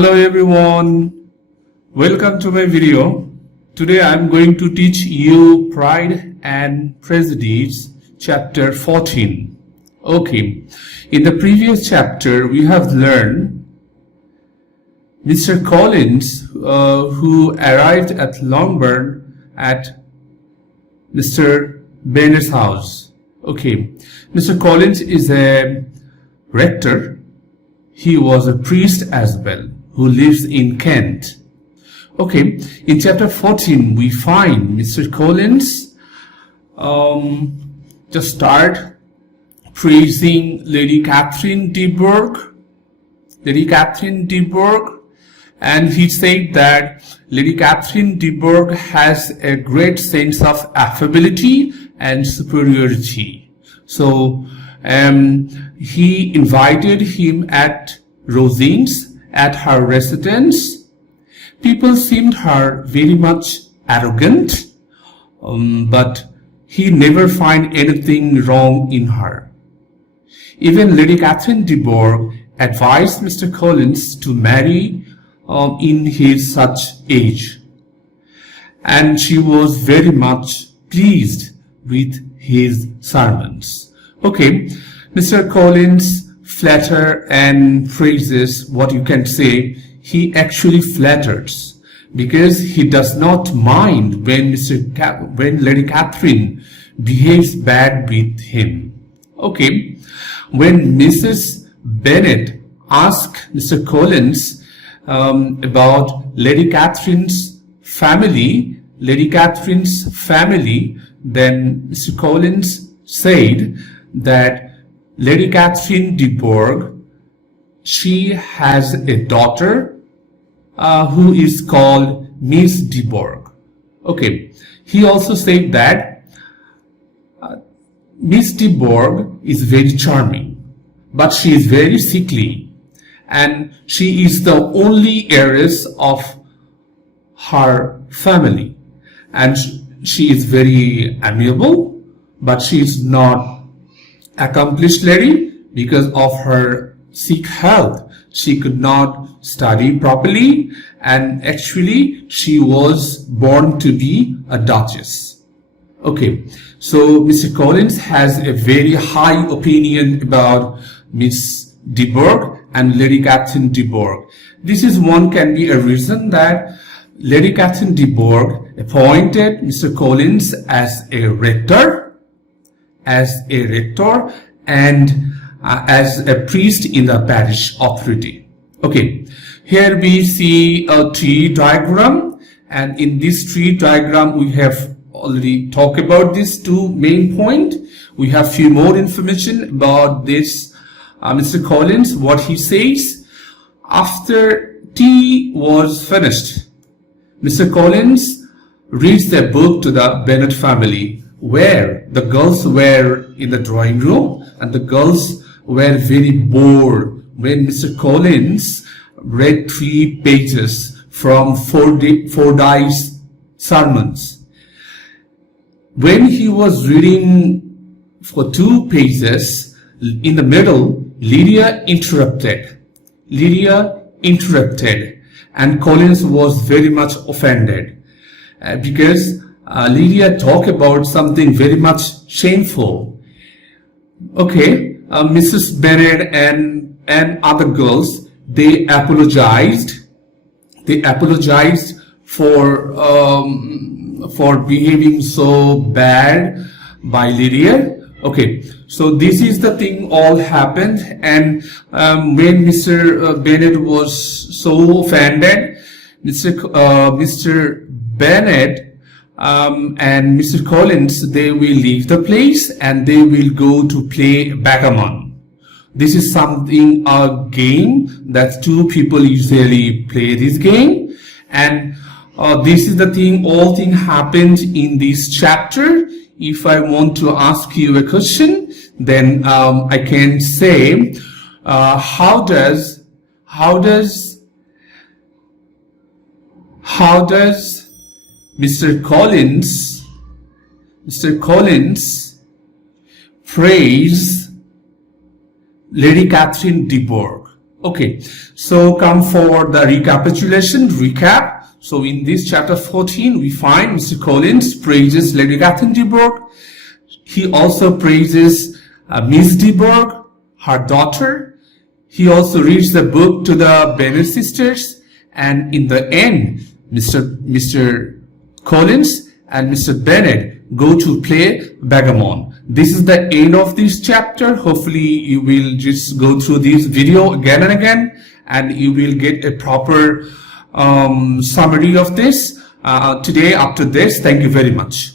Hello everyone, welcome to my video. Today I am going to teach you Pride and Prejudice chapter 14. Okay, in the previous chapter we have learned Mr. Collins who arrived at Longbourn at Mr. Bennet's house. Okay, Mr. Collins is a rector. He was a priest as well, who lives in Kent. Okay, in chapter 14, we find Mr. Collins just start praising Lady Catherine de Bourgh. And he said that Lady Catherine de Bourgh has a great sense of affability and superiority. So he invited him at Rosine's, at her residence. People seemed her very much arrogant, but he never find anything wrong in her. Even Lady Catherine de Bourgh advised Mr. Collins to marry in his such age, and she was very much pleased with his sermons. Okay, Mr. Collins flatter and praises, what you can say, he actually flatters because he does not mind when Lady Catherine behaves bad with him. Okay, when Mrs. Bennet asked Mr. Collins about Lady Catherine's family, then Mr. Collins said that Lady Catherine de Bourgh, she has a daughter who is called Miss de Bourgh. Okay, he also said that Miss de Bourgh is very charming, but she is very sickly, and she is the only heiress of her family, and she is very amiable, but she is not accomplished lady because of her sick health. She could not study properly, and actually she was born to be a duchess. Okay, so Mr. Collins has a very high opinion about Miss de Bourgh and Lady Catherine de Bourgh. This is one can be a reason that Lady Catherine de Bourgh appointed Mr. Collins as a rector, and as a priest in the parish authority. Okay, here we see a tree diagram, and in this tree diagram we have already talked about these two main points. We have few more information about this Mr. Collins, what he says. After tea was finished, Mr. Collins reads the book to the Bennet family, where the girls were in the drawing room, and the girls were very bored when Mr. Collins read 3 pages from Fordyce's sermons. When he was reading for 2 pages, in the middle, Lydia interrupted, and Collins was very much offended because Lydia talked about something very much shameful. Okay, Mrs. Bennet and other girls, they apologized for behaving so bad by Lydia. Okay, so this is the thing all happened, and when Mr. Bennet was so offended, Mr. Bennet and Mr. Collins, they will leave the place and they will go to play backgammon. This is something, a game that 2 people usually play this game, and this is the thing, all thing happened in this chapter. If I want to ask you a question, then I can say, how does Mr. Collins praise Lady Catherine de Bourgh? Okay, so come for the recap. So in this chapter 14, we find Mr. Collins praises Lady Catherine de Bourgh. He also praises Miss de Bourgh, her daughter. He also reads the book to the Bennet sisters, and in the end, Mr. Collins and Mr. Bennet go to play backgammon. This is the end of this chapter. Hopefully you will just go through this video again and again, and you will get a proper summary of this today after this. Thank you very much.